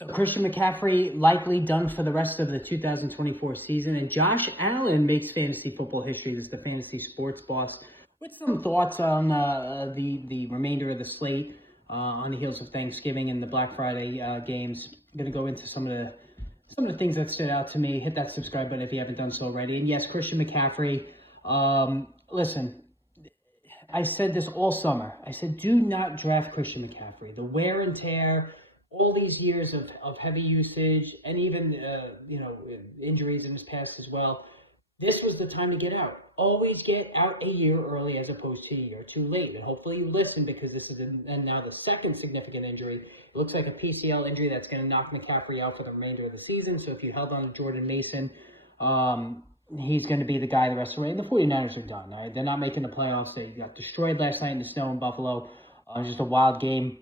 So Christian McCaffrey likely done for the rest of the 2024 season, and Josh Allen makes fantasy football history. This is the fantasy sports boss with some thoughts on the remainder of the slate on the heels of Thanksgiving and the Black Friday games. I'm going to go into some of the things that stood out to me. Hit that subscribe button if you haven't done so already. And yes, Christian McCaffrey. Listen, I said this all summer. I said, do not draft Christian McCaffrey. The wear and tear, all these years of heavy usage, and even injuries in his past as well. This was the time to get out. Always get out a year early as opposed to a year too late. And hopefully you listen, because this is now the second significant injury. It looks like a PCL injury that's going to knock McCaffrey out for the remainder of the season. So if you held on to Jordan Mason, he's going to be the guy the rest of the way. And the 49ers are done. All right? They're not making the playoffs. They got destroyed last night in the snow in Buffalo. It was just a wild game.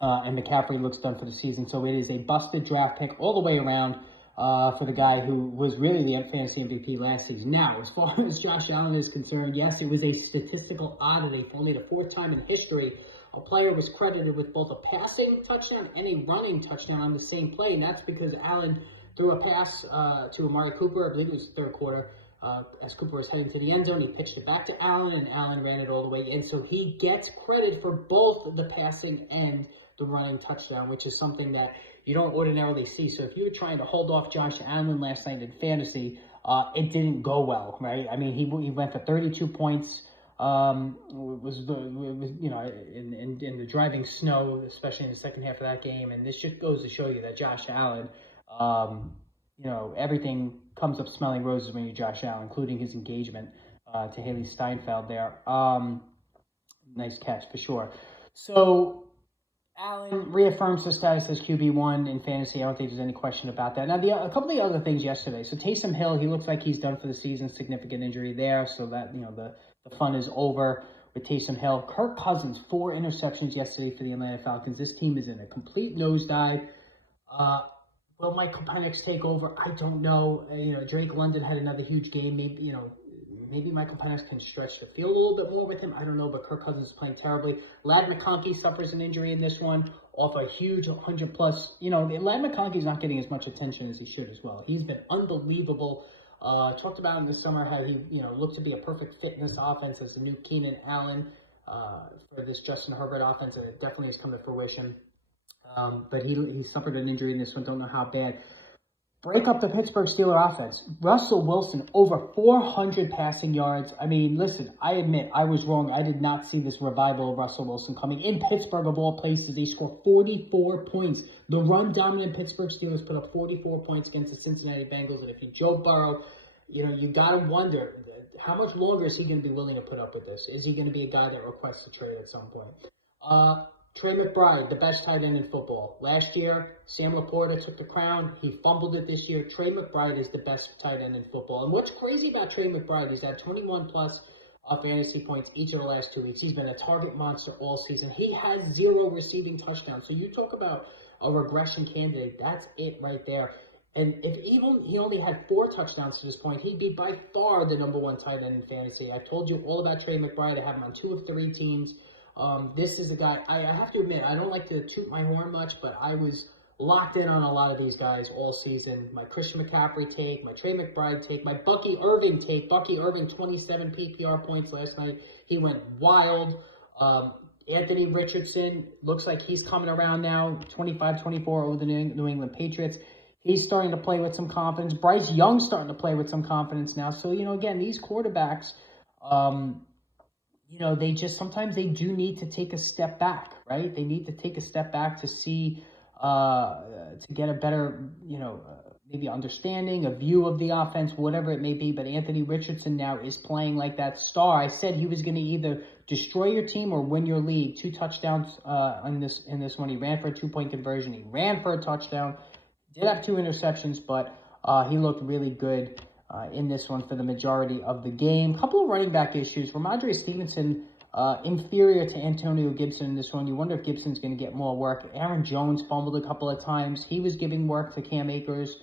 And McCaffrey looks done for the season. So it is a busted draft pick all the way around for the guy who was really the fantasy MVP last season. Now, as far as Josh Allen is concerned, yes, it was a statistical oddity. For only the fourth time in history, a player was credited with both a passing touchdown and a running touchdown on the same play. And that's because Allen threw a pass to Amari Cooper. I believe it was the third quarter. As Cooper was heading to the end zone, he pitched it back to Allen, and Allen ran it all the way in. So he gets credit for both the passing and the running touchdown, which is something that you don't ordinarily see. So if you were trying to hold off Josh Allen last night in fantasy, it didn't go well, right? I mean, he went for 32 points. In the driving snow, especially in the second half of that game, and this just goes to show you that Josh Allen, everything comes up smelling roses when you're Josh Allen, including his engagement to Haley Steinfeld there. Nice catch for sure. So Allen reaffirms his status as QB1 in fantasy. I don't think there's any question about that. Now, a couple of the other things yesterday. So Taysom Hill, he looks like he's done for the season. Significant injury there, so that the fun is over with Taysom Hill. Kirk Cousins, 4 interceptions yesterday for the Atlanta Falcons. This team is in a complete nosedive. Will Michael Penix take over? I don't know. Drake London had another huge game. Maybe Michael Penix can stretch the field a little bit more with him. I don't know, but Kirk Cousins is playing terribly. Ladd McConkey suffers an injury in this one off a huge 100-plus. Ladd McConkey's not getting as much attention as he should as well. He's been unbelievable. Talked about in the summer how he, looked to be a perfect fit in this offense as the new Keenan Allen for this Justin Herbert offense, and it definitely has come to fruition. But he suffered an injury in this one. Don't know how bad. Break up the Pittsburgh Steelers offense. Russell Wilson, over 400 passing yards. I mean, listen, I admit I was wrong. I did not see this revival of Russell Wilson coming. In Pittsburgh, of all places, they scored 44 points. The run-dominant Pittsburgh Steelers put up 44 points against the Cincinnati Bengals. And if you Joe Burrow, you got to wonder, how much longer is he going to be willing to put up with this? Is he going to be a guy that requests a trade at some point? Trey McBride, the best tight end in football. Last year, Sam Laporta took the crown. He fumbled it this year. Trey McBride is the best tight end in football. And what's crazy about Trey McBride is that 21-plus fantasy points each of the last 2 weeks. He's been a target monster all season. He has 0 receiving touchdowns. So you talk about a regression candidate. That's it right there. And if even he only had 4 touchdowns to this point, he'd be by far the number 1 tight end in fantasy. I've told you all about Trey McBride. I have him on 2 of 3 teams. This is a guy, I have to admit, I don't like to toot my horn much, but I was locked in on a lot of these guys all season. My Christian McCaffrey take, my Trey McBride take, my Bucky Irving take. Bucky Irving, 27 PPR points last night. He went wild. Anthony Richardson, looks like he's coming around now, 25-24 over the New England Patriots. He's starting to play with some confidence. Bryce Young's starting to play with some confidence now. So, again, these quarterbacks, sometimes they do need to take a step back, right? They need to take a step back to see, to get a better, maybe understanding, a view of the offense, whatever it may be. But Anthony Richardson now is playing like that star. I said he was going to either destroy your team or win your league. 2 touchdowns in this one. He ran for a 2-point conversion. He ran for a touchdown. Did have 2 interceptions, but he looked really good in this one for the majority of the game. Couple of running back issues. Ramondre Stevenson, inferior to Antonio Gibson in this one. You wonder if Gibson's going to get more work. Aaron Jones fumbled a couple of times. He was giving work to Cam Akers.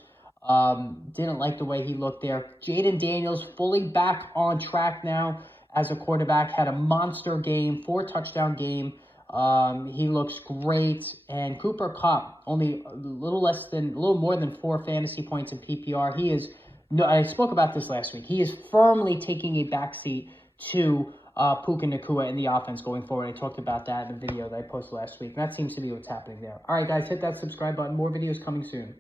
Didn't like the way he looked there. Jaden Daniels fully back on track now as a quarterback. Had a monster game, 4-touchdown game. He looks great. And Cooper Kupp, only a little more than 4 fantasy points in PPR. He is, no, I spoke about this last week. He is firmly taking a backseat to Puka Nacua in the offense going forward. I talked about that in the video that I posted last week. And that seems to be what's happening there. All right, guys, hit that subscribe button. More videos coming soon.